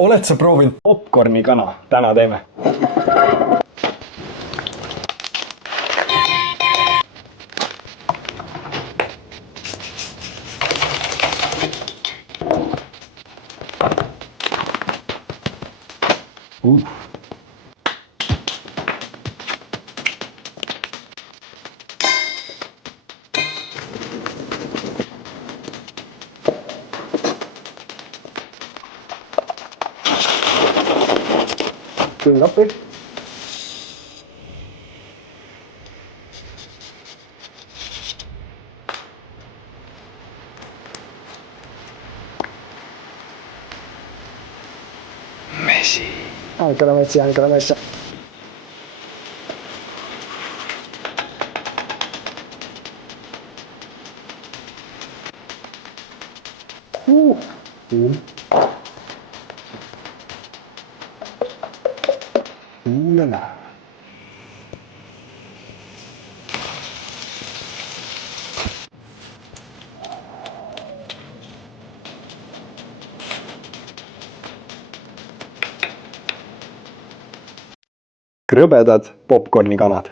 oled sa proovinud popkorni kana? Täna teeme. Külmkappi. Messi. Ancora Messi, ancora Messi. La la. Krõbedad popkornikanad.